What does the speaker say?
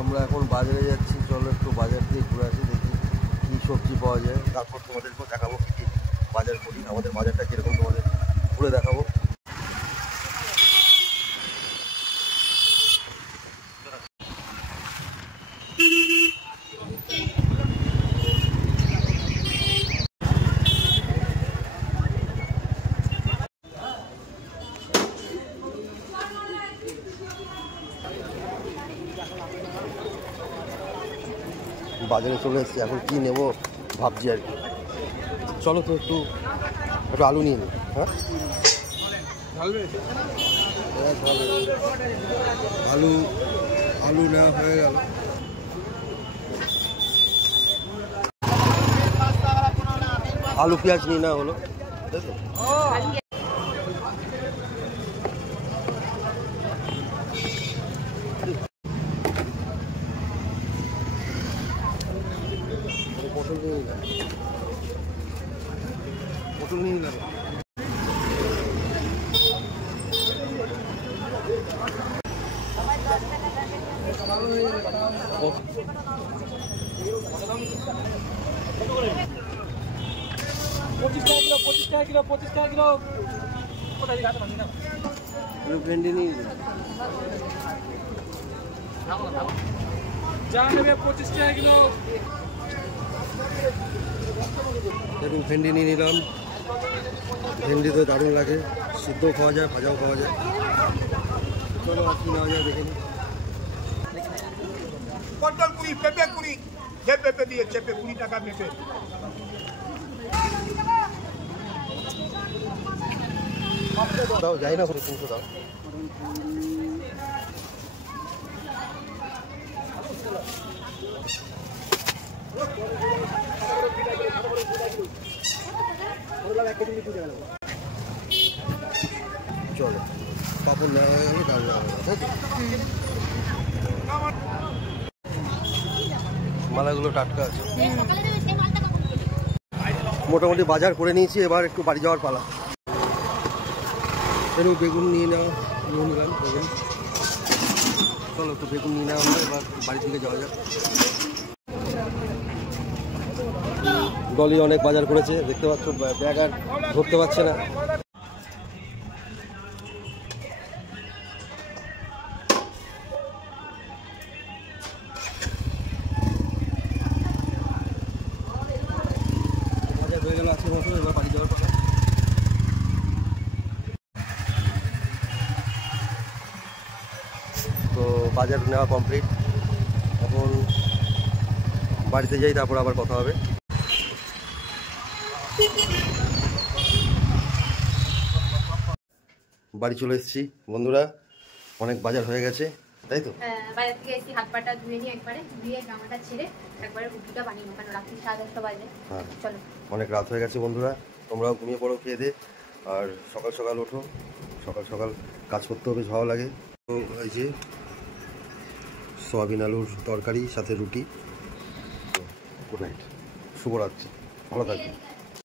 আমরা এখন বাজারে যাচ্ছি, চলো একটু বাজার দিয়ে ঘুরে আসি, দেখি কী সবজি পাওয়া যায়, তারপর তোমাদেরকেও দেখাবো কী কী বাজার করি, আমাদের বাজারটা কীরকম তোমাদের ঘুরে দেখাবো। বাজারে চলে এসেছি, এখন কী নেবো ভাবছি আর কি। চলো তো একটু আলু নিয়ে নিই। হ্যাঁ আলু আলু নেওয়া হয়ে গেল। আলু পেঁয়াজ নিয়ে নেওয়া হলো, তাই তো? পটল নিয়ে নিলাম, পটল নিয়ে নিলাম। ভেন্ডি নিয়ে নিলাম, 25 টাকা কিলো। দেখুন ভেন্ডি নিয়ে নিলাম। ভেন্ডি তো দারুণ লাগে, সিদ্ধও খাওয়া যায়, ভাজাও খাওয়া যায়। চলো আর কি নেওয়া যায় দেখে নিই। পটল 20, পেঁপে 20, যে পেঁপে দিয়ে চেপে 20 টাকা পেঁপে। দাও, যাই না করে 300 দাও। চলো পাপড় নেওয়া হয়ে গেলে ডাল নেওয়া হয়ে গেল, মালাগুলো টাটকা আছে। মোটামুটি বাজার করে নিয়েছি, এবার একটু বাড়ি যাওয়ার পালা। বেগুন নিয়ে নিলাম বেগুন। চলো একটু বেগুন নিয়ে নেওয়া হলো, এবার বাড়ির দিকে যাওয়া যাক। ডলি অনেক বাজার করেছে, দেখতে পাচ্ছ, ব্যাগ আর ধরতে পারছে না। বাজার হয়ে গেল আজকের মতো, এবার বাড়ি যাওয়ার কথা। তো বাজার নেওয়া কমপ্লিট, এখন বাড়িতে যাই, তারপর আবার কথা হবে। বাড়ি চলে এসেছি বন্ধুরা, অনেক বাজার হয়ে গেছে, তাই তো? বাজার থেকে এসে হাত পাটা ধুয়ে নিয়ে একবারে ধুয়ে জামাটা ছেড়ে একবারে রুটিটা বানিয়ে নেবো, কারণ রাত্রি 10:30 বাজে। হ্যাঁ, চলো অনেক রাত হয়ে গেছে বন্ধুরা, তোমরাও ঘুমিয়ে পড়ো খেয়ে দে, আর সকাল সকাল ওঠো, সকাল সকাল কাজ করতে হবে, ভালো লাগে। তো এই যে সয়াবিন আলুর তরকারি সাথে রুটি। গুড নাইট, শুভরাত্রি, ভালো থাকবে।